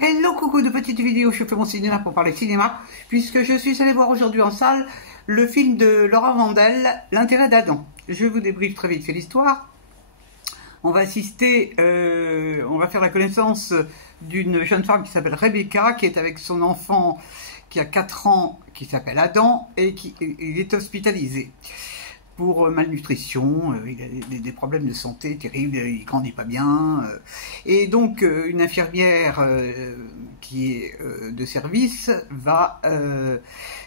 Hello, coucou de petites vidéos, je fais mon cinéma pour parler cinéma, puisque je suis allé voir aujourd'hui en salle le film de Laurent Vandel, L'intérêt d'Adam. Je vous débriefe très vite fait l'histoire. On va on va faire la connaissance d'une jeune femme qui s'appelle Rebecca, qui est avec son enfant qui a 4 ans, qui s'appelle Adam, et qui est hospitalisé pour malnutrition, il a des problèmes de santé terribles, il grandit pas bien, et donc une infirmière qui est de service va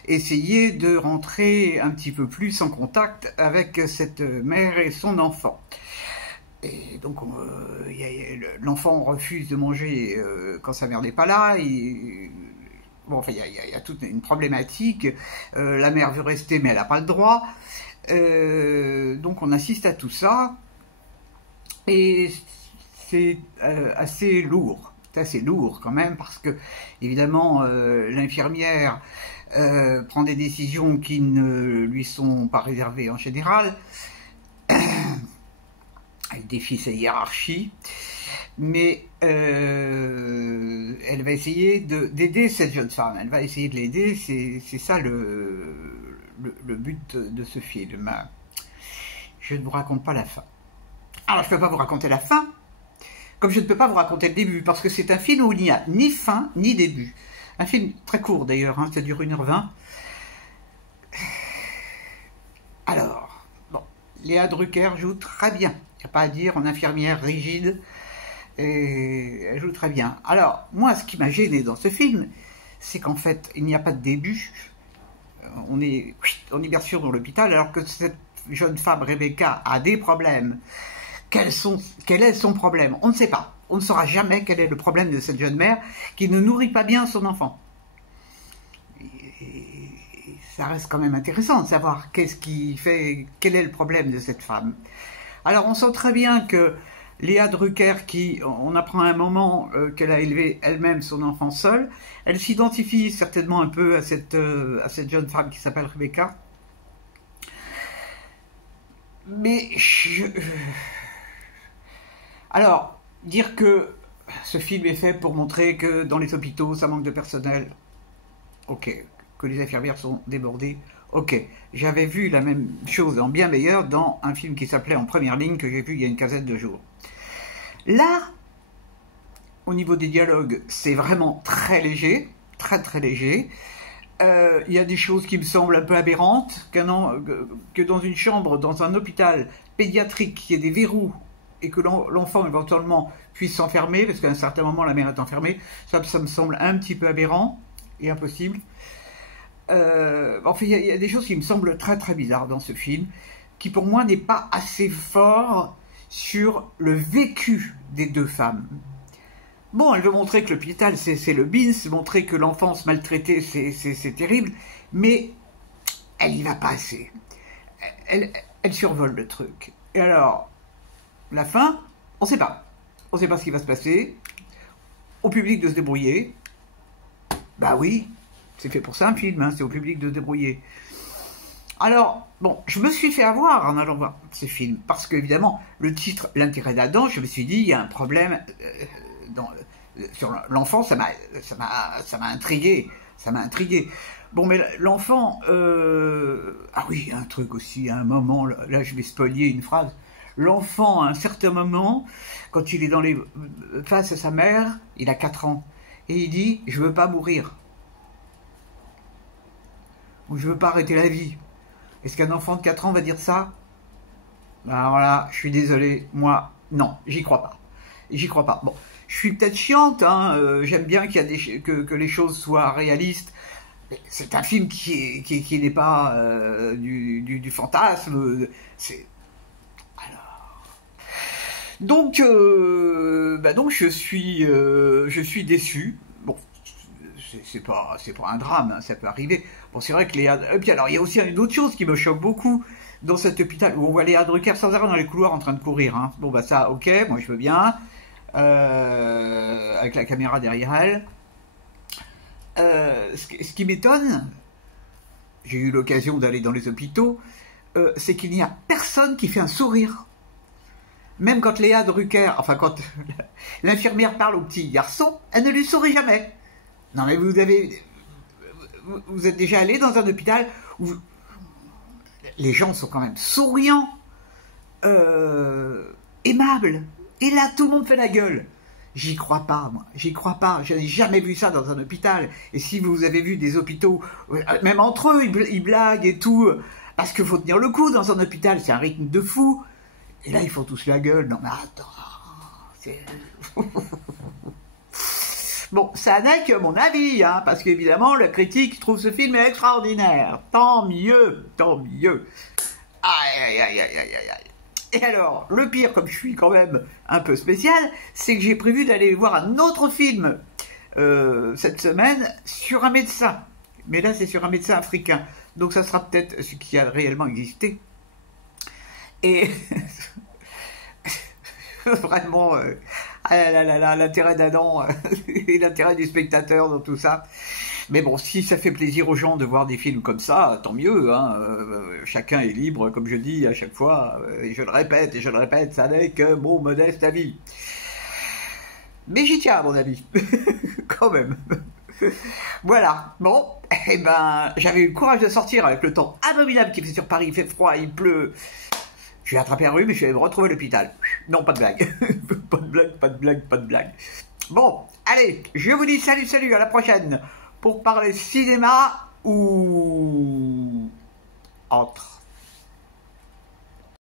essayer de rentrer un petit peu plus en contact avec cette mère et son enfant. Et donc l'enfant refuse de manger quand sa mère n'est pas là. Bon, enfin, il y a toute une problématique. La mère veut rester, mais elle n'a pas le droit. Donc on assiste à tout ça. Et c'est assez lourd. C'est assez lourd quand même, parce que, évidemment, l'infirmière prend des décisions qui ne lui sont pas réservées en général. Elle défie sa hiérarchie, mais elle va essayer d'aider cette jeune femme. Elle va essayer de l'aider, c'est ça le but de ce film. Je ne vous raconte pas la fin. Alors, je ne peux pas vous raconter la fin, comme je ne peux pas vous raconter le début, parce que c'est un film où il n'y a ni fin, ni début. Un film très court d'ailleurs, hein, ça dure 1h20. Alors, bon, Léa Drucker joue très bien. Il n'y a pas à dire, en infirmière rigide, et elle joue très bien. Alors, moi, ce qui m'a gêné dans ce film, c'est qu'en fait, il n'y a pas de début. On est bien sûr dans l'hôpital, alors que cette jeune femme, Rebecca, a des problèmes. Quel est son problème? On ne sait pas. On ne saura jamais quel est le problème de cette jeune mère qui ne nourrit pas bien son enfant. Et ça reste quand même intéressant de savoir quel est le problème de cette femme. Alors, on sent très bien que Léa Drucker, on apprend à un moment qu'elle a élevé elle-même son enfant seule, elle s'identifie certainement un peu à cette jeune femme qui s'appelle Rebecca. Mais alors, dire que ce film est fait pour montrer que dans les hôpitaux, ça manque de personnel, ok. Que les infirmières sont débordées, ok. J'avais vu la même chose en bien meilleur dans un film qui s'appelait En première ligne, que j'ai vu il y a une quinzaine de jours. Là, au niveau des dialogues, c'est vraiment très léger, très léger. Il y a des choses qui me semblent un peu aberrantes, que dans une chambre, dans un hôpital pédiatrique, qui ait des verrous, et que l'enfant éventuellement puisse s'enfermer, parce qu'à un certain moment la mère est enfermée, ça me semble un petit peu aberrant et impossible. Enfin, il y a des choses qui me semblent très bizarres dans ce film, qui pour moi n'est pas assez fort sur le vécu des deux femmes. Bon, elle veut montrer que l'hôpital c'est le bins, montrer que l'enfance maltraitée c'est terrible, mais elle y va pas assez. Elle survole le truc. Et alors, la fin, on sait pas. On sait pas ce qui va se passer. Au public de se débrouiller. Bah oui. C'est fait pour ça un film, hein, c'est au public de se débrouiller. Alors, bon, je me suis fait avoir en allant voir ce film, parce qu'évidemment, le titre, L'intérêt d'Adam, je me suis dit, il y a un problème sur l'enfant, ça m'a intrigué, Bon, mais l'enfant, ah oui, un truc aussi, à un moment, là je vais spoiler une phrase, l'enfant, à un certain moment, quand il est face à sa mère, il a 4 ans, et il dit, je veux pas mourir. Ou je veux pas arrêter la vie. Est-ce qu'un enfant de 4 ans va dire ça? Alors là, je suis désolé, moi, non, j'y crois pas. J'y crois pas. Bon, je suis peut-être chiante, hein, j'aime bien que les choses soient réalistes. C'est un film qui n'est pas du fantasme. Alors. Donc je suis déçu. Bon, c'est pas un drame, hein, ça peut arriver. Bon, c'est vrai que et puis alors, il y a aussi une autre chose qui me choque beaucoup dans cet hôpital, où on voit Léa Drucker sans arrêt dans les couloirs en train de courir. Hein. Bon, bah ça, ok, moi je veux bien, avec la caméra derrière elle. Ce qui m'étonne, j'ai eu l'occasion d'aller dans les hôpitaux, c'est qu'il n'y a personne qui fait un sourire. Même quand Léa Drucker, enfin quand l'infirmière parle au petit garçon, elle ne lui sourit jamais. Non mais vous êtes déjà allé dans un hôpital où les gens sont quand même souriants, aimables, et là tout le monde fait la gueule. J'y crois pas, moi. J'y crois pas. Je n'ai jamais vu ça dans un hôpital. Et si vous avez vu des hôpitaux, même entre eux, ils blaguent et tout, parce qu'il faut tenir le coup dans un hôpital, c'est un rythme de fou. Et là, ils font tous la gueule. Non mais attends, bon, ça n'est que mon avis, hein, parce qu'évidemment, la critique trouve ce film extraordinaire. Tant mieux, tant mieux. Aïe, aïe, aïe, aïe, aïe, aïe. Et alors, le pire, comme je suis quand même un peu spécial, c'est que j'ai prévu d'aller voir un autre film cette semaine sur un médecin. Mais là, c'est sur un médecin africain. Donc ça sera peut-être ce qui a réellement existé. Et vraiment, l'intérêt d'Adam et l'intérêt du spectateur dans tout ça. Mais bon, si ça fait plaisir aux gens de voir des films comme ça, tant mieux, hein. Chacun est libre, comme je dis à chaque fois, et je le répète, ça n'est que mon modeste avis. Mais j'y tiens à mon avis, quand même. Voilà, bon, et ben, j'avais eu le courage de sortir avec le temps abominable qu'il fait sur Paris, il fait froid, il pleut. Je vais attraper un rhume et je vais me retrouver à l'hôpital. Non, pas de blague. Pas de blague, pas de blague, pas de blague. Bon, allez, je vous dis salut, salut, à la prochaine pour parler cinéma ou autre.